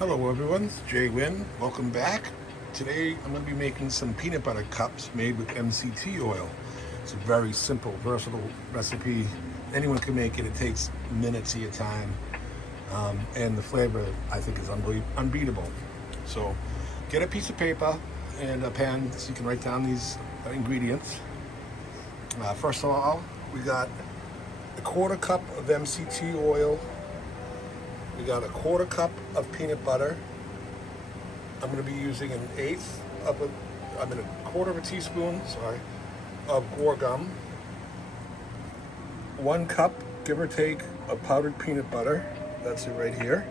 Hello everyone, it's Jay Wynn. Welcome back. Today I'm going to be making some peanut butter cups made with MCT oil. It's a very simple, versatile recipe. Anyone can make it. It takes minutes of your time. And the flavor, I think, is unbeatable. So get a piece of paper and a pen so you can write down these ingredients. First of all, we got a quarter cup of MCT oil. We got a quarter cup of peanut butter. I'm going to be using a quarter of a teaspoon, of guar gum. 1 cup, give or take, of powdered peanut butter. That's it right here.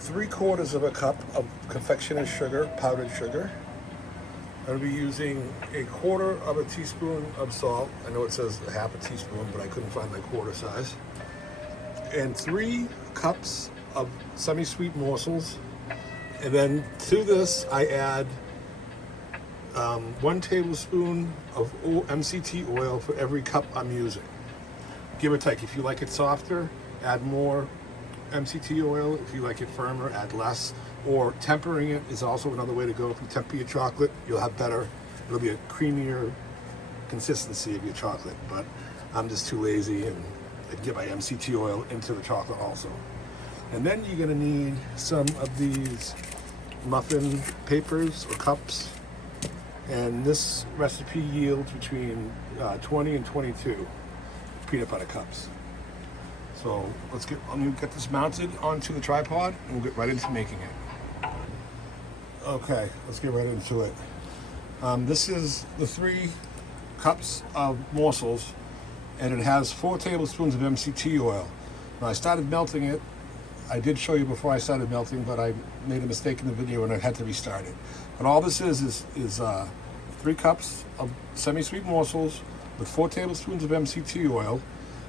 3/4 of a cup of confectioner's sugar, powdered sugar. I'm going to be using a quarter of a teaspoon of salt. I know it says a half a teaspoon, but I couldn't find my quarter size. And 3 cups of semi-sweet morsels. And then to this, I add 1 tablespoon of MCT oil for every cup I'm using. Give or take. If you like it softer, add more MCT oil. If you like it firmer, add less. Or tempering it is also another way to go. If you temper your chocolate, you'll have it'll be a creamier consistency of your chocolate. But I'm just too lazy and get my MCT oil into the chocolate also. And then you're gonna need some of these muffin papers or cups. And this recipe yields between 20 and 22 peanut butter cups. So I'm gonna get this mounted onto the tripod and we'll get right into making it. Okay, let's get right into it. This is the 3 cups of morsels, and it has 4 tablespoons of MCT oil. Now I started melting it. I did show you before I started melting, but I made a mistake in the video and I had to restart it. But all this is 3 cups of semi-sweet morsels with 4 tablespoons of MCT oil,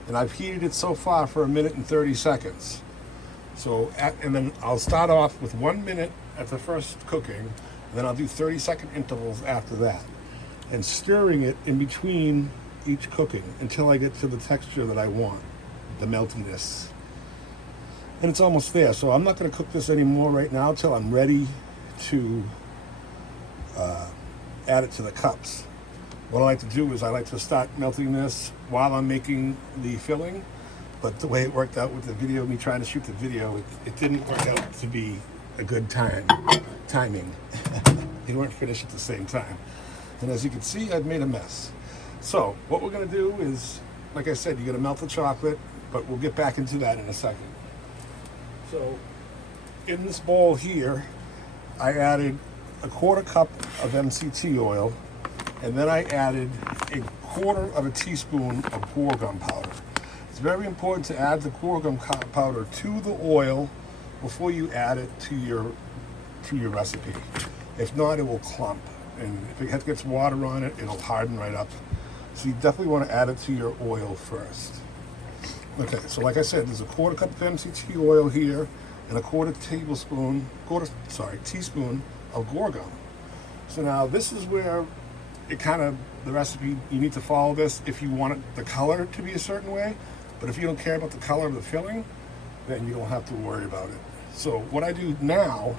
and I've heated it so far for 1 minute and 30 seconds. And then I'll start off with 1 minute at the first cooking, and then I'll do 30-second intervals after that, and stirring it in between each cooking until I get to the texture that I want, the meltiness. And it's almost there, so I'm not going to cook this anymore right now till I'm ready to add it to the cups. What I like to do is I like to start melting this while I'm making the filling, but the way it worked out with the video, me trying to shoot the video, it didn't work out to be a good timing. They weren't finished at the same time. And as you can see, I've made a mess. So what we're going to do is, like I said, you're going to melt the chocolate, but we'll get back into that in a second. So in this bowl here, I added a quarter cup of MCT oil, and then I added a quarter of a teaspoon of guar gum powder. It's very important to add the guar gum powder to the oil before you add it to your recipe. If not, it will clump, and if it gets water on it, it'll harden right up. So you definitely want to add it to your oil first. Okay, so like I said, there's a quarter cup of MCT oil here and a teaspoon of guar gum. So now this is where the recipe, you need to follow this if you want the color to be a certain way. But if you don't care about the color of the filling, then you don't have to worry about it. So what I do now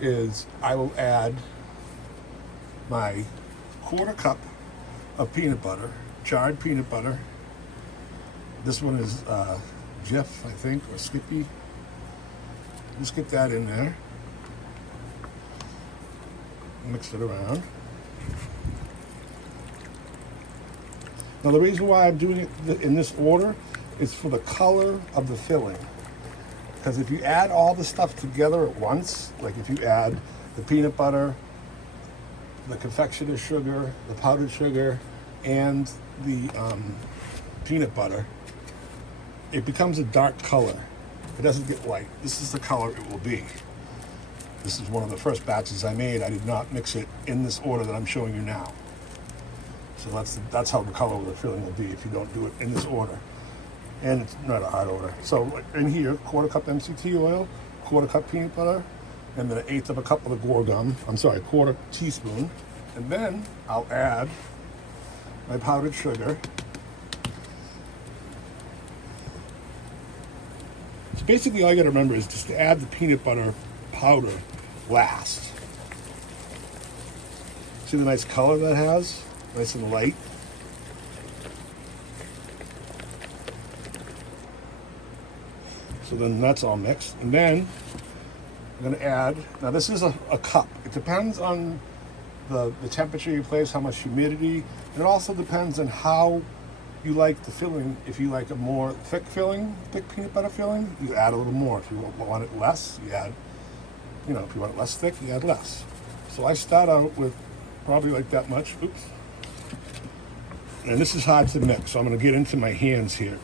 is I will add my quarter cup of peanut butter, charred peanut butter. This one is Jif, I think, or Skippy. Just get that in there. Mix it around. Now the reason why I'm doing it in this order is for the color of the filling. Because if you add all the stuff together at once, like if you add the peanut butter, the confectioner's sugar, the powdered sugar, and the peanut butter, it becomes a dark color. It doesn't get light. This is the color it will be. This is one of the first batches I made. I did not mix it in this order that I'm showing you now. So that's how the color of the filling will be if you don't do it in this order. And it's not a hard order. So in here, quarter cup MCT oil, quarter cup peanut butter, and then 1/8 of a cup of the guar gum. Quarter teaspoon. And then I'll add my powdered sugar. So basically all you gotta remember is just to add the peanut butter powder last. See the nice color that has? Nice and light. So then that's all mixed. And then I'm going to add, now this is a cup. It depends on the temperature you place, how much humidity. And it also depends on how you like the filling. If you like a more thick filling, thick peanut butter filling, you add a little more. If you want it less, you add, if you want it less thick, you add less. So I start out with probably like that much. Oops. And this is hard to mix, so I'm going to get into my hands here.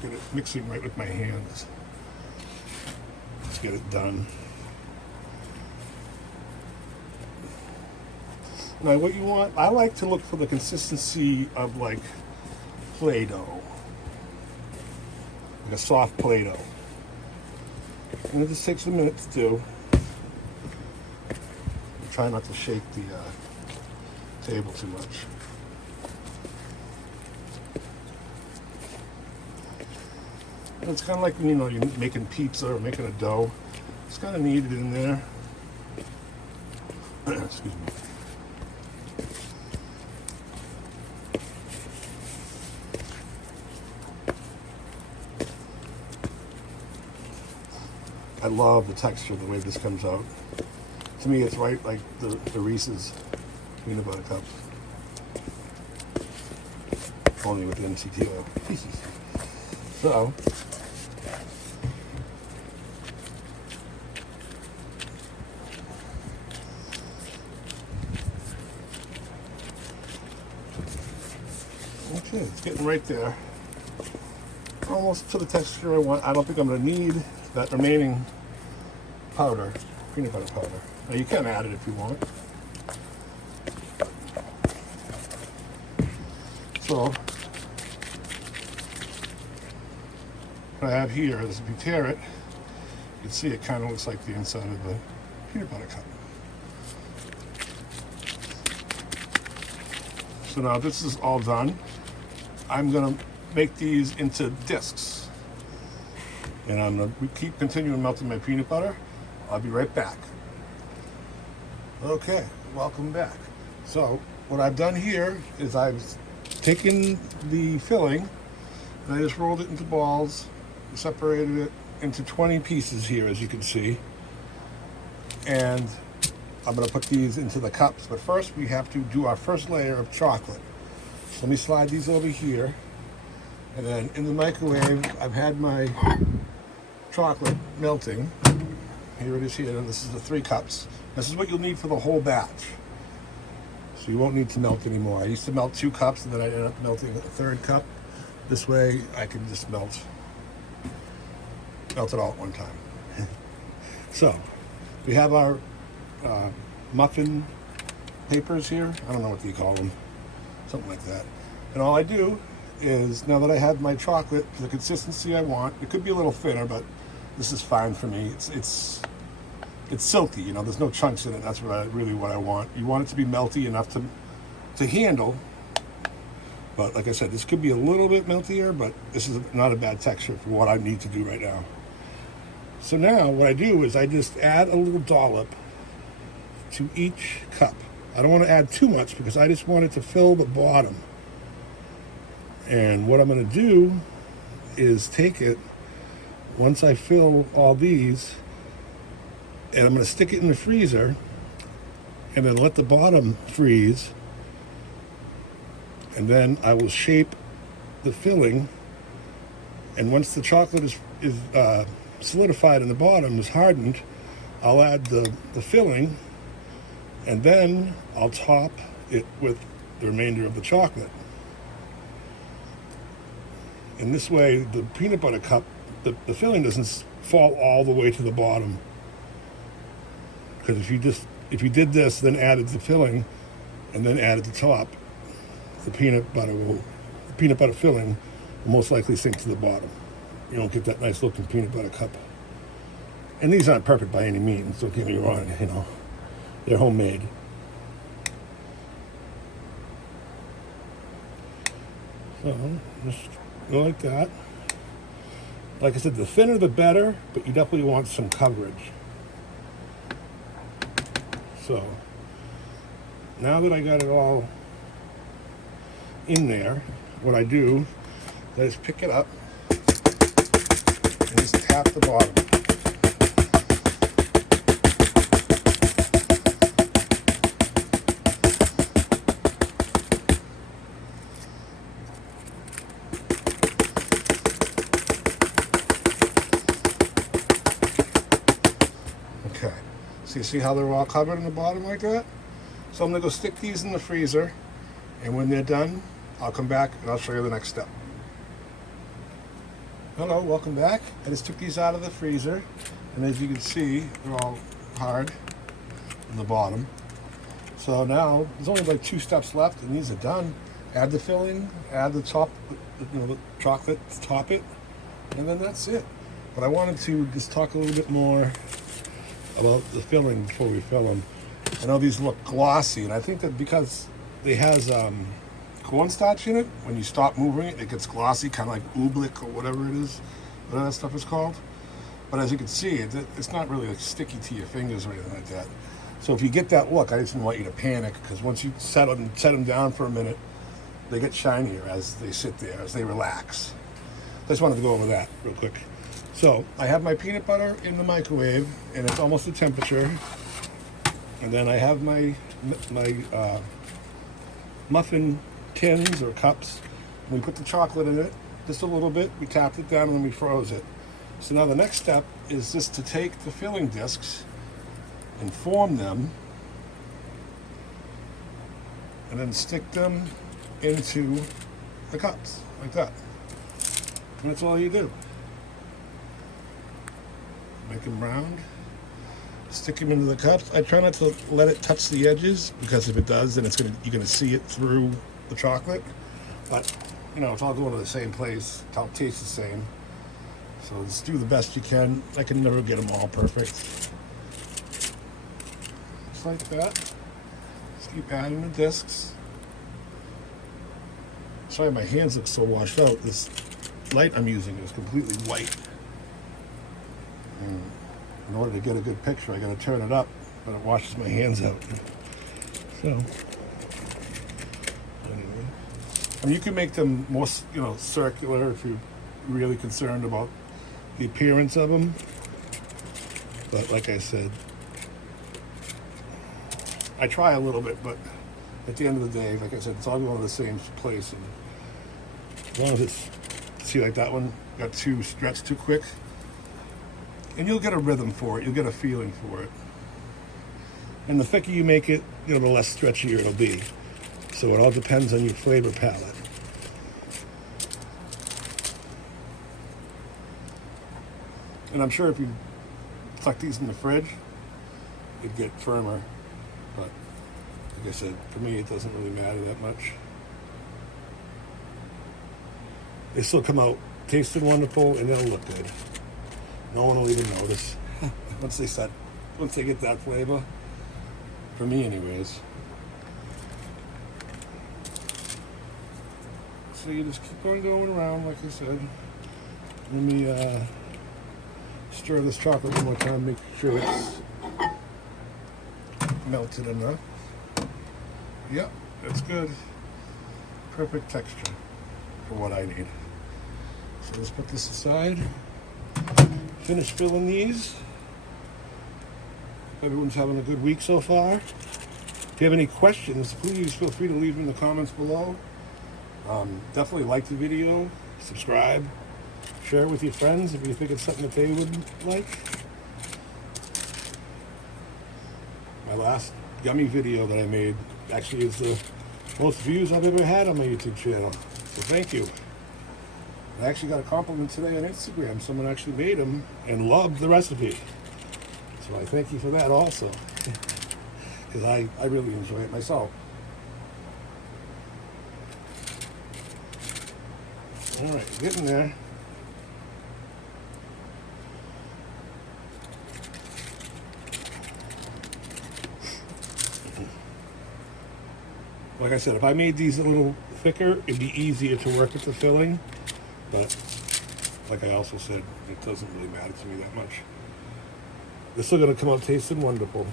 Get it mixing right with my hands. Let's get it done. Now what you want, I like to look for the consistency of like Play-Doh. Like a soft Play-Doh. And it just takes a minute to do. Try not to shake the table too much. And it's kind of like, you're making pizza or making a dough. It's kind of kneaded in there. Excuse me. I love the texture of the way this comes out. To me, it's right like the Reese's peanut butter cups. Only with MCT oil. So, okay, it's getting right there. Almost to the texture I want. I don't think I'm going to need that remaining powder, peanut butter powder. Now you can add it if you want. So what I have here is, if you tear it, you can see it kind of looks like the inside of the peanut butter cup. So now this is all done. I'm going to make these into discs. And I'm going to keep continuing melting my peanut butter. I'll be right back. Okay, welcome back. So what I've done here is I've taken the filling and I just rolled it into balls, separated it into 20 pieces here, as you can see. And I'm going to put these into the cups. But first we have to do our first layer of chocolate. So let me slide these over here. And then in the microwave, I've had my chocolate melting. Here it is here. This is the 3 cups. This is what you'll need for the whole batch. So you won't need to melt anymore. I used to melt 2 cups and then I ended up melting a 3rd cup. This way I can just melt it all at one time. So we have our muffin papers here. I don't know what you call them. Something like that. And all I do is, now that I have my chocolate, the consistency I want, it could be a little thinner, but this is fine for me. It's silky, there's no chunks in it. That's what I want. You want it to be melty enough to handle. But like I said, this could be a little bit meltier, but this is not a bad texture for what I need to do right now. So now what I do is I just add a little dollop to each cup. I don't want to add too much because I just want it to fill the bottom. And what I'm going to do is take it, once I fill all these, and I'm going to stick it in the freezer and then let the bottom freeze. And then I will shape the filling. And once the chocolate is solidified in the bottom, is hardened, I'll add the filling, and then I'll top it with the remainder of the chocolate. And this way, the peanut butter cup, the filling doesn't fall all the way to the bottom. Because if you did this, then added the filling, and then added the top, the peanut butter filling will most likely sink to the bottom. You don't get that nice looking peanut butter cup. And these aren't perfect by any means, don't get me wrong, they're homemade. So, just go like that. Like I said, the thinner the better, but you definitely want some coverage. So now that I got it all in there, what I do is pick it up and just tap the bottom. Okay, so you see how they're all covered in the bottom like that? So I'm gonna go stick these in the freezer, and when they're done, I'll come back and I'll show you the next step. Hello, welcome back. I just took these out of the freezer, and as you can see, they're all hard in the bottom. So now there's only like 2 steps left, and these are done. Add the filling, add the top, the chocolate, top it, and then that's it. But I wanted to just talk a little bit more about the filling before we fill them. I know these look glossy, and I think that because they has cornstarch in it, when you stop moving it, it gets glossy, kind of like oobleck or whatever it is, whatever that stuff is called. But as you can see, it's not really like sticky to your fingers or anything like that. So if you get that look, I just didn't want you to panic, because once you set them down for a minute, they get shinier as they sit there, as they relax. I just wanted to go over that real quick. So I have my peanut butter in the microwave, and it's almost the temperature. And then I have my muffin tins or cups. And we put the chocolate in it, just a little bit. We tapped it down and then we froze it. So now the next step is just to take the filling discs and form them, and then stick them into the cups like that. And that's all you do. Make them round, stick them into the cups. I try not to let it touch the edges, because if it does, then you're gonna see it through the chocolate. But you know, it's all going to the same place. It's all tastes the same. So just do the best you can. I can never get them all perfect. Just like that. Just keep adding the discs. Sorry, my hands look so washed out. This light I'm using is completely white. And in order to get a good picture, I got to turn it up, but it washes my hands out. So, anyway, I mean, you can make them more, circular if you're really concerned about the appearance of them. But like I said, I try a little bit, but at the end of the day, like I said, it's all going to the same place. And as long as it's, see, like that one got too stretched too quick. And you'll get a rhythm for it. You'll get a feeling for it. And the thicker you make it, the less stretchier it'll be. So it all depends on your flavor palette. And I'm sure if you tuck these in the fridge, it'd get firmer. But like I said, for me, it doesn't really matter that much. They still come out tasting wonderful, and they'll look good. No one will even notice once they get that flavor. For me, anyways. So you just keep on going around, like I said. Let me stir this chocolate one more time, make sure it's melted enough. Yep, that's good. Perfect texture for what I need. So let's put this aside. Finish filling these. Everyone's having a good week so far. If you have any questions, please feel free to leave them in the comments below. Definitely like the video, subscribe, share it with your friends if you think it's something that they would like. My last gummy video that I made actually is the most views I've ever had on my YouTube channel. So thank you. I actually got a compliment today on Instagram. Someone actually made them and loved the recipe. So I thank you for that also. Because I really enjoy it myself. All right, getting there. Like I said, if I made these a little thicker, it'd be easier to work with the filling. But like I also said, it doesn't really matter to me that much. They're still going to come out tasting wonderful.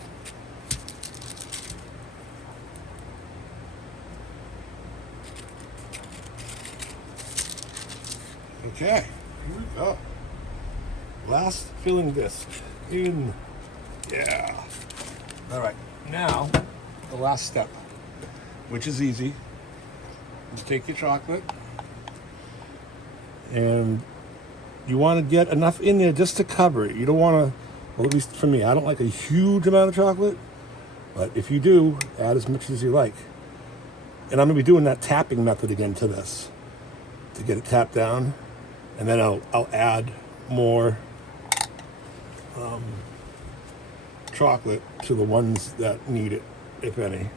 Okay, here we go. Last filling disc in. Yeah. All right, now the last step, which is easy. Just take your chocolate, and you want to get enough in there just to cover it. You don't want to, well, at least for me, I don't like a huge amount of chocolate, but if you do, add as much as you like. And I'm going to be doing that tapping method again to this to get it tapped down, and then I'll add more chocolate to the ones that need it, if any.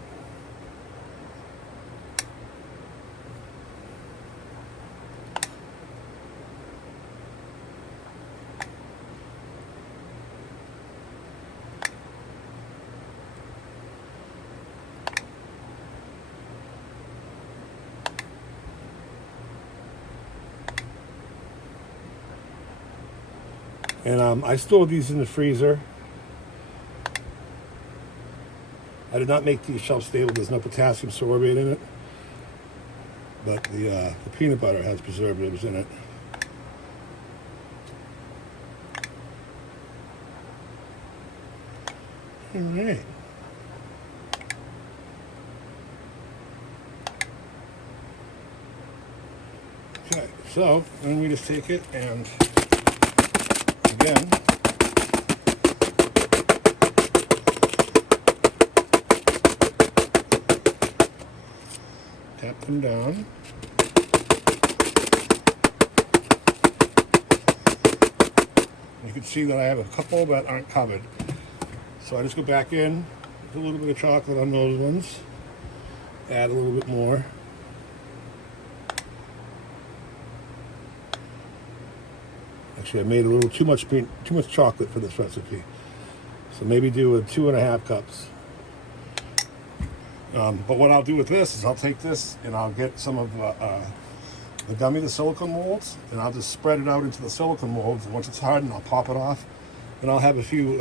And I stored these in the freezer. I did not make these shelf stable. There's no potassium sorbate in it. But the peanut butter has preservatives in it. All right. Okay, so then we just take it and again, tap them down. You can see that I have a couple that aren't covered. So I just go back in, put a little bit of chocolate on those ones, add a little bit more. Actually, I made a little too much chocolate for this recipe. So maybe do 2.5 cups. But what I'll do with this is I'll take this and I'll get some of the silicone molds, and I'll just spread it out into the silicone molds. And once it's hardened, I'll pop it off, and I'll have a few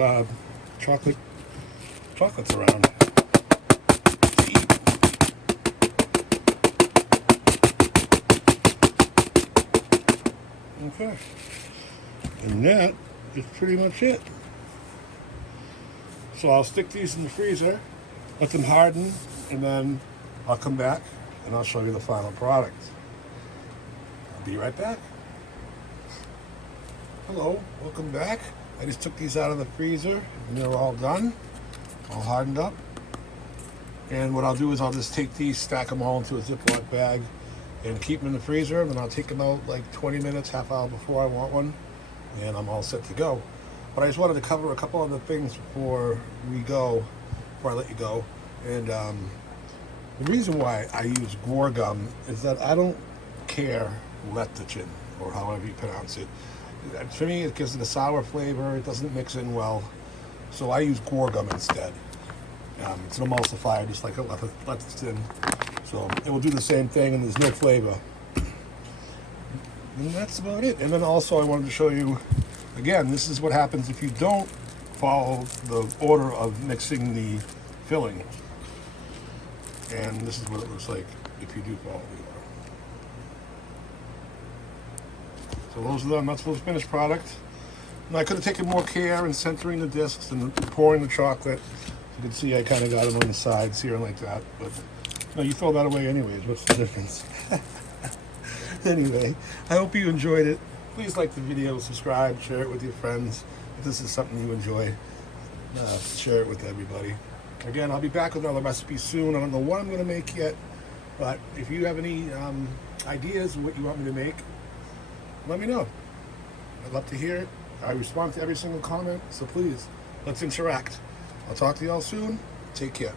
chocolates around to eat. Okay. And that is pretty much it. So I'll stick these in the freezer, let them harden, and then I'll come back and I'll show you the final product. I'll be right back. Hello, welcome back. I just took these out of the freezer and they're all done, all hardened up. And what I'll do is I'll just take these, stack them all into a Ziploc bag and keep them in the freezer, and then I'll take them out like 20 minutes, half hour before I want one, and I'm all set to go. But I just wanted to cover a couple other things before I let you go. And the reason why I use guar gum is that I don't care lecithin, or however you pronounce it. For me, it gives it a sour flavor. It doesn't mix in well. So I use guar gum instead. It's an emulsifier, just like a lecithin. So it will do the same thing, and there's no flavor. And that's about it. And then also I wanted to show you, again, this is what happens if you don't follow the order of mixing the filling. And this is what it looks like if you do follow the order. So those are the not supposed to finished product. And I could have taken more care in centering the discs and pouring the chocolate. You can see I kind of got them on the sides here like that, but no, you throw that away anyways. What's the difference? Anyway, I hope you enjoyed it. Please like the video, subscribe, share it with your friends. If this is something you enjoy, share it with everybody. Again, I'll be back with another recipe soon. I don't know what I'm going to make yet, but if you have any ideas of what you want me to make, let me know. I'd love to hear it. I respond to every single comment, so please, let's interact. I'll talk to you all soon. Take care.